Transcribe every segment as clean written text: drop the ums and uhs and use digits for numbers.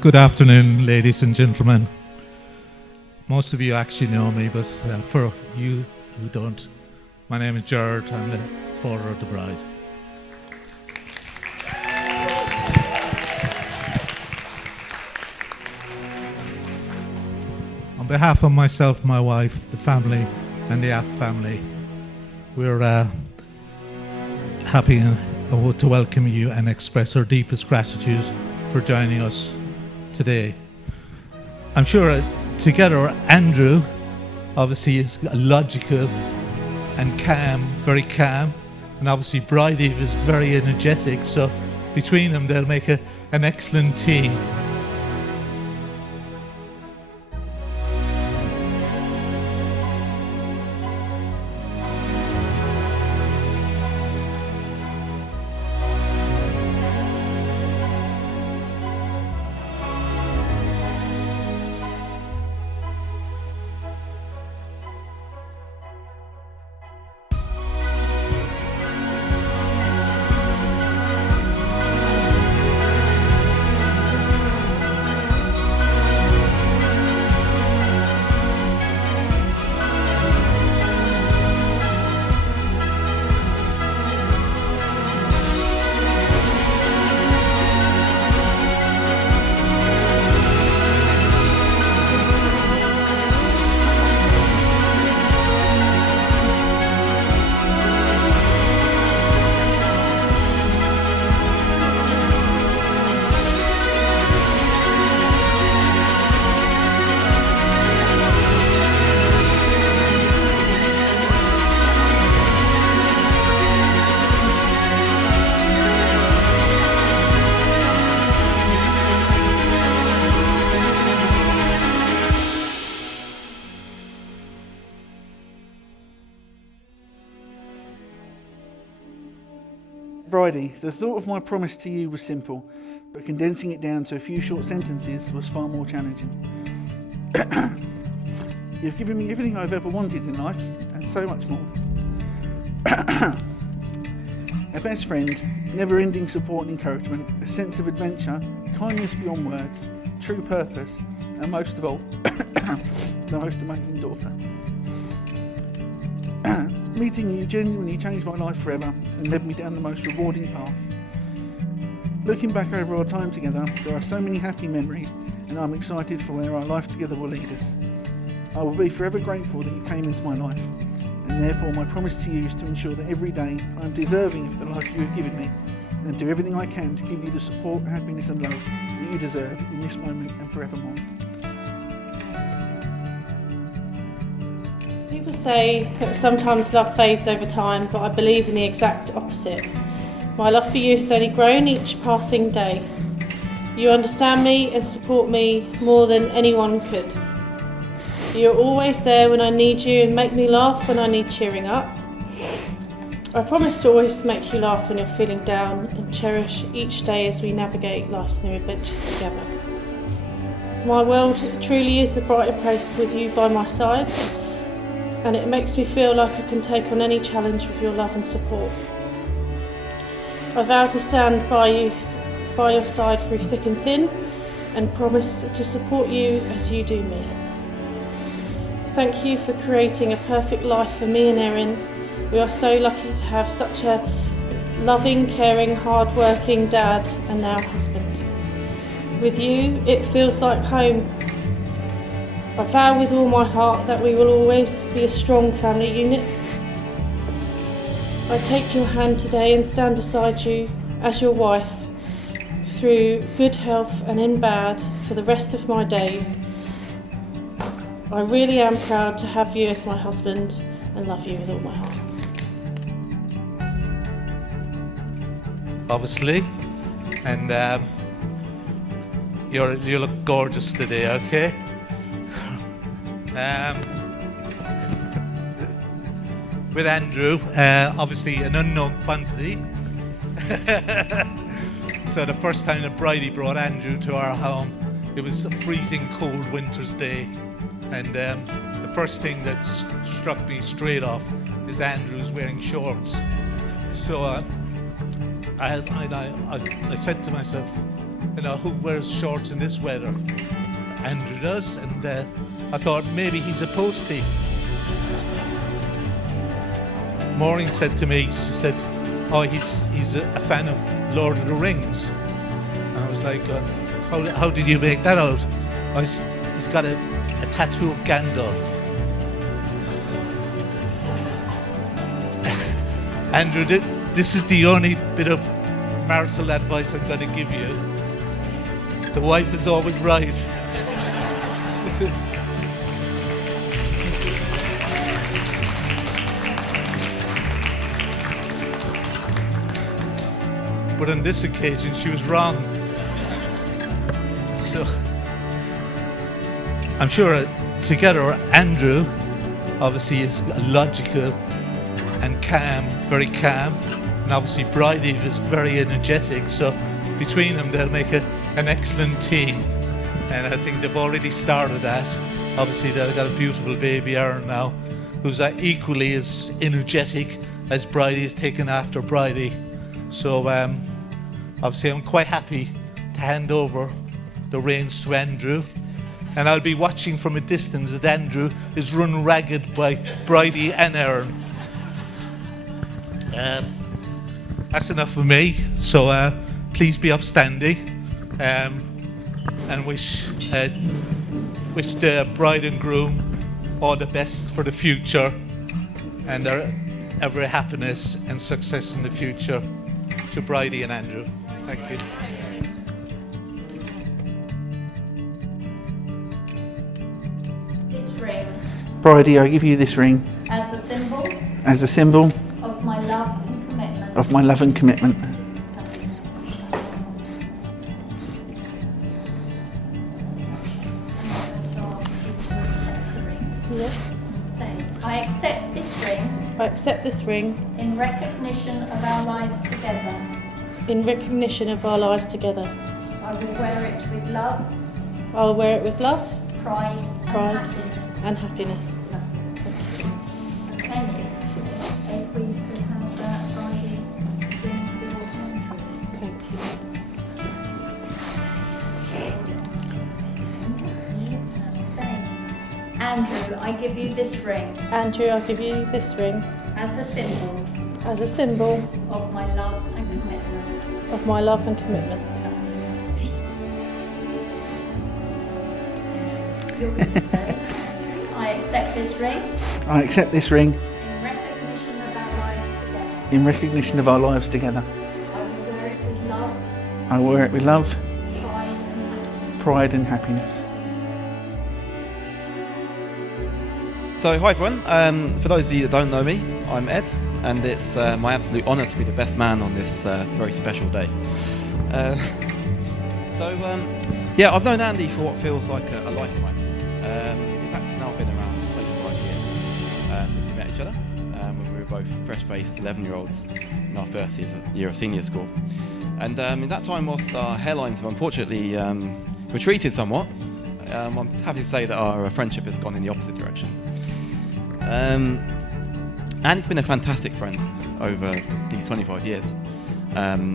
Good afternoon, ladies and gentlemen. Most of you actually know me, but for you who don't, my name is Gerard. I'm the father of the bride. On behalf of myself, my wife, the family, and the App family, we're happy to welcome you and express our deepest gratitude for joining us today. I'm sure together Andrew obviously is logical and calm, very calm, and obviously Bridie is very energetic, so between them they'll make an excellent team. Bridie, the thought of my promise to you was simple, but condensing it down to a few short sentences was far more challenging. You've given me everything I've ever wanted in life, and so much more. A best friend, never-ending support and encouragement, a sense of adventure, kindness beyond words, true purpose, and most of all, the most amazing daughter. Meeting you genuinely changed my life forever and led me down the most rewarding path. Looking back over our time together, there are so many happy memories, and I'm excited for where our life together will lead us. I will be forever grateful that you came into my life, and therefore my promise to you is to ensure that every day I am deserving of the life you have given me, and do everything I can to give you the support, happiness and love that you deserve in this moment and forevermore. People say that sometimes love fades over time, but I believe in the exact opposite. My love for you has only grown each passing day. You understand me and support me more than anyone could. You're always there when I need you and make me laugh when I need cheering up. I promise to always make you laugh when you're feeling down and cherish each day as we navigate life's new adventures together. My world truly is a brighter place with you by my side, and it makes me feel like I can take on any challenge with your love and support. I vow to stand by your side through thick and thin, and promise to support you as you do me. Thank you for creating a perfect life for me and Erin. We are so lucky to have such a loving, caring, hard-working dad and now husband. With you, it feels like home. I vow with all my heart that we will always be a strong family unit. I take your hand today and stand beside you as your wife through good health and in bad for the rest of my days. I really am proud to have you as my husband and love you with all my heart. Obviously, and you look gorgeous today, okay? With Andrew, obviously an unknown quantity. So the first time that Bridie brought Andrew to our home, it was a freezing cold winter's day, and the first thing that struck me straight off is Andrew's wearing shorts. So I said to myself, who wears shorts in this weather? Andrew does, and I thought maybe he's a postie. Maureen said to me, she said, oh, he's a fan of Lord of the Rings. And I was like, how did you make that out? He's got a tattoo of Gandalf. Andrew, this is the only bit of marital advice I'm going to give you. The wife is always right. But on this occasion, she was wrong. So, I'm sure together, Andrew obviously is logical and calm, very calm. And obviously Bridie is very energetic. So between them, they'll make an excellent team. And I think they've already started that. Obviously, they've got a beautiful baby, Aaron, now, who's equally as energetic as Bridie is taken after Bridie. So obviously I'm quite happy to hand over the reins to Andrew, and I'll be watching from a distance as Andrew is run ragged by Bridie and Aaron. That's enough for me, so please be upstanding and wish the bride and groom all the best for the future and every happiness and success in the future to Bridie and Andrew. Thank you. This ring Bridie, I give you this ring as a symbol of my love and commitment. of my love and commitment. Yes. I accept this ring I accept this ring in recognition of our lives together. in recognition of our lives together. I will wear it with love, I will wear it with love, pride, Pride. and happiness. and happiness. Thank you. If we could have that Bridie bring the country. Thank you. Andrew, I give you this ring Andrew, I give you this ring as a symbol as a symbol of my love and commitment. of my love and commitment. I accept this ring I accept this ring in recognition of our lives together. in recognition of our lives together. I will wear it with love, I wear it with love, pride, and happiness. pride and happiness. So hi everyone, for those of you that don't know me, I'm Ed, and it's my absolute honour to be the best man on this very special day. Yeah, I've known Andy for what feels like a lifetime. In fact, it's now been around 25 years since we met each other, when we were both fresh-faced 11-year-olds in our first year of senior school. And in that time, whilst our hairlines have unfortunately retreated somewhat, I'm happy to say that our friendship has gone in the opposite direction. And he's been a fantastic friend over these 25 years.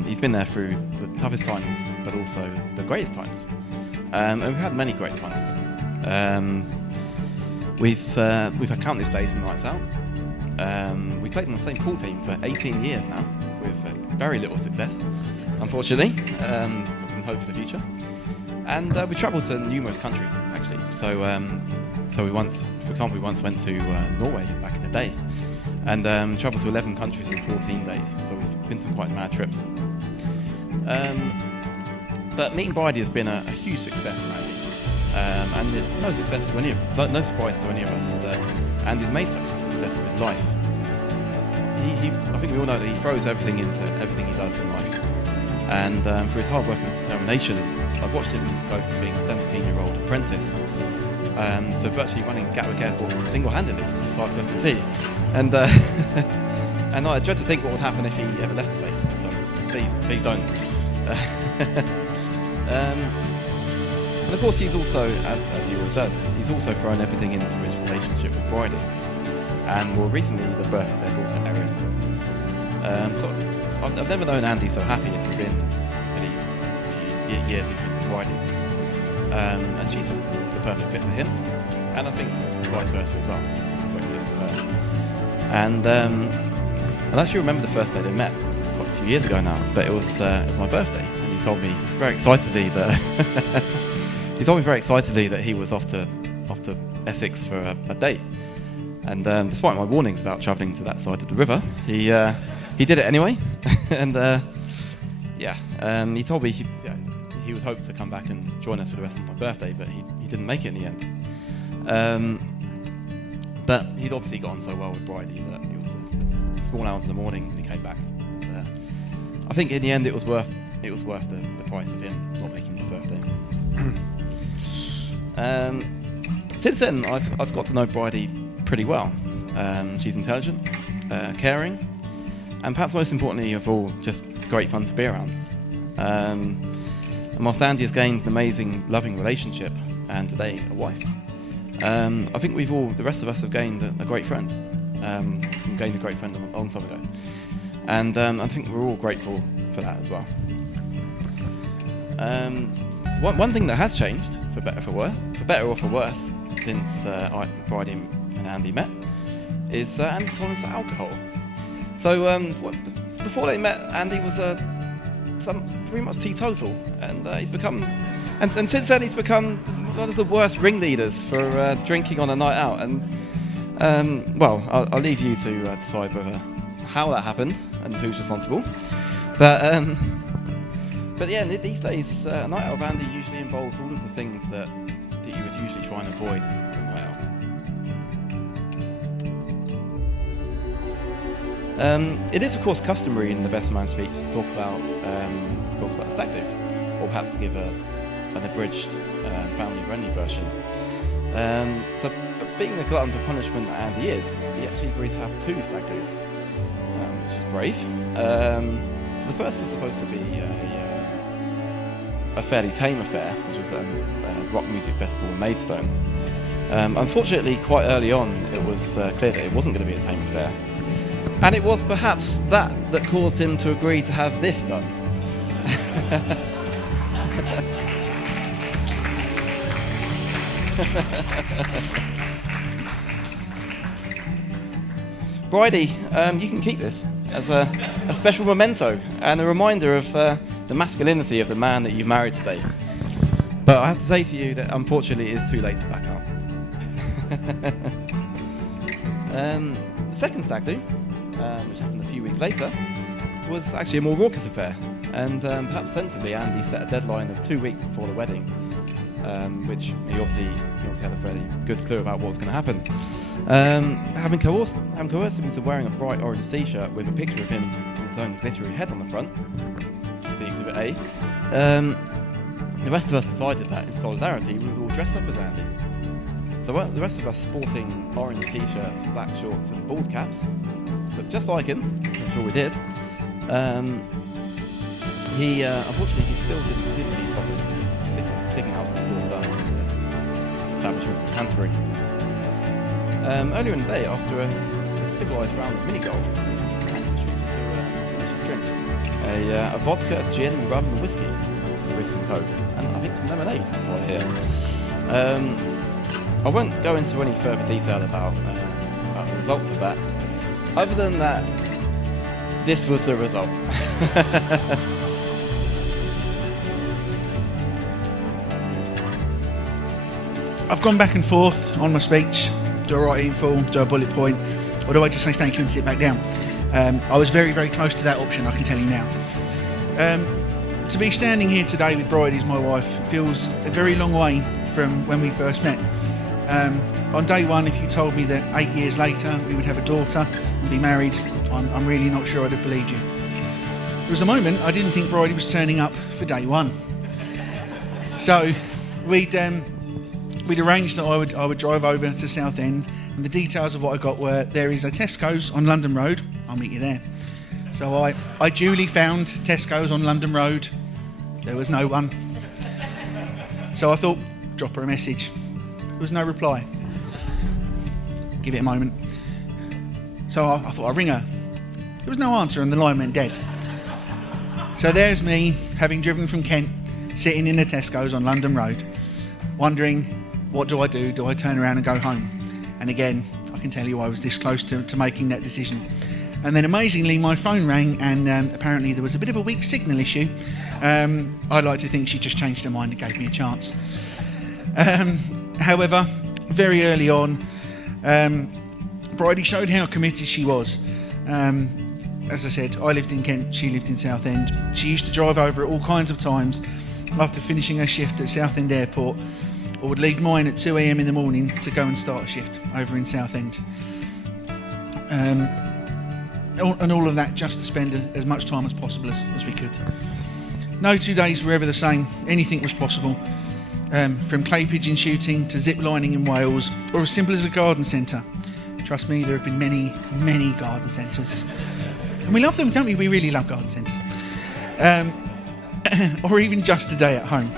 He's been there through the toughest times, but also the greatest times. And we've had many great times. We've had countless days and nights out. We played in the same pool team for 18 years now, with very little success, unfortunately. We can hope for the future. And we travelled to numerous countries, actually. So we once went to Norway back in the day, and travelled to 11 countries in 14 days. So we've been to quite mad trips. But meeting Bridie has been a huge success for Andy, and it's no surprise to any of us that Andy's made such a success of his life. I think we all know that he throws everything into everything he does in life, and for his hard work and determination, I've watched him go from being a 17-year-old apprentice to virtually running Gatwick Airport single-handedly, as far as I can see. And and I dread to think what would happen if he ever left the place. So please don't. And of course, he's also, as he always does, he's also thrown everything into his relationship with Bridie, and more recently, the birth of their daughter Erin. So I've never known Andy so happy as he's been for these few years he's been with Bridie. And she's just the perfect fit for him. And I think vice versa as well. She's a great fit for her. And I actually remember the first day they met. It was quite a few years ago now, but it was my birthday, and he told me very excitedly that he was off to Essex for a date. And despite my warnings about travelling to that side of the river, he did it anyway. And he told me he would hope to come back and join us for the rest of my birthday, but he didn't make it in the end. But he'd obviously got on so well with Bridie that it was small hours in the morning when he came back. And, I think in the end it was worth the price of him not making my birthday. Since then, I've got to know Bridie pretty well. She's intelligent, caring, and perhaps most importantly of all, just great fun to be around. And whilst Andy has gained an amazing, loving relationship, and today a wife, I think the rest of us have gained a great friend. We gained a great friend a long time ago, and I think we're all grateful for that as well. One thing that has changed, for better or for worse, since Bridie and Andy met, is Andy's tolerance to alcohol. So before they met, Andy was pretty much teetotal, and he's become, and since then he's become one of the worst ringleaders for drinking on a night out. And I'll leave you to decide how that happened and who's responsible. But yeah, these days, a night out of Andy usually involves all of the things that you would usually try and avoid on a night out. It is, of course, customary in the Best Man speech to talk about the stag do, or perhaps to give an abridged family-friendly version. But being the glutton for punishment that Andy is, he actually agreed to have 2 stag do's, which is brave. So the first was supposed to be a fairly tame affair, which was a rock music festival in Maidstone. Unfortunately, quite early on, it was clear that it wasn't going to be a tame affair. And it was perhaps that caused him to agree to have this done. Bridie, you can keep this as a special memento and a reminder of the masculinity of the man that you've married today. But I have to say to you that unfortunately it is too late to back out. The second stag do, which happened a few weeks later, was actually a more raucous affair, and perhaps sensibly Andy set a deadline of 2 weeks before the wedding, which he obviously had a fairly good clue about what was going to happen. Having coerced him into wearing a bright orange t-shirt with a picture of him with his own glittery head on the front, see Exhibit A, the rest of us decided that in solidarity we would all dress up as Andy. So the rest of us sporting orange t-shirts, black shorts and bald caps, looked just like him, I'm sure we did. Unfortunately he still didn't really stop him sticking out like a sore thumb in the establishments of Canterbury. Earlier in the day, after a civilised round of mini-golf, Andy was treated to a delicious drink. A vodka, gin, rum and whiskey with some coke, and I think some lemonade, that's what I hear. I won't go into any further detail about the results of that, other than that this was the result. I've gone back and forth on my speech. Do I write it in full? Do I bullet point? Or do I just say thank you and sit back down? I was very, very close to that option, I can tell you now. To be standing here today with Bridie as my wife feels a very long way from when we first met. On day one, if you told me that 8 years later we would have a daughter and be married, I'm really not sure I'd have believed you. There was a moment I didn't think Bridie was turning up for day one. So we'd arranged that I would drive over to Southend, and the details of what I got were there is a Tesco's on London Road, I'll meet you there. So I duly found Tesco's on London Road. There was no one. So I thought, drop her a message. There was no reply. Give it a moment. So I thought I'd ring her. There was no answer and the line went dead. So there's me, having driven from Kent sitting in a Tesco's on London Road, wondering, what do I do? Do I turn around and go home? And again, I can tell you I was this close to making that decision. And then amazingly, my phone rang, and apparently there was a bit of a weak signal issue. I like to think she just changed her mind and gave me a chance. However, very early on, Bridie showed how committed she was. As I said, I lived in Kent, she lived in Southend. She used to drive over at all kinds of times after finishing her shift at Southend Airport, or would leave mine at 2 a.m. in the morning to go and start a shift over in Southend. And all of that just to spend as much time as possible as we could. No 2 days were ever the same. Anything was possible. From clay pigeon shooting to zip lining in Wales, or as simple as a garden centre. Trust me, there have been many, many garden centres. And we love them, don't we? We really love garden centres. Or even just a day at home.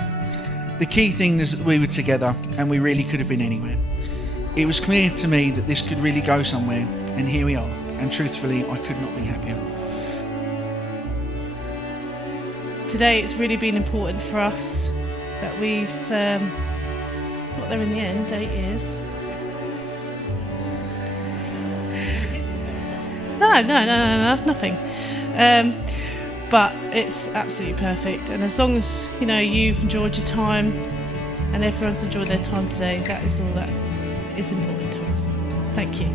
The key thing is that we were together, and we really could have been anywhere. It was clear to me that this could really go somewhere, and here we are. And truthfully, I could not be happier. Today it's really been important for us that we've got there in the end, 8 years. No, nothing. But it's absolutely perfect, and as long as you've enjoyed your time and everyone's enjoyed their time today, that is all that is important to us. Thank you.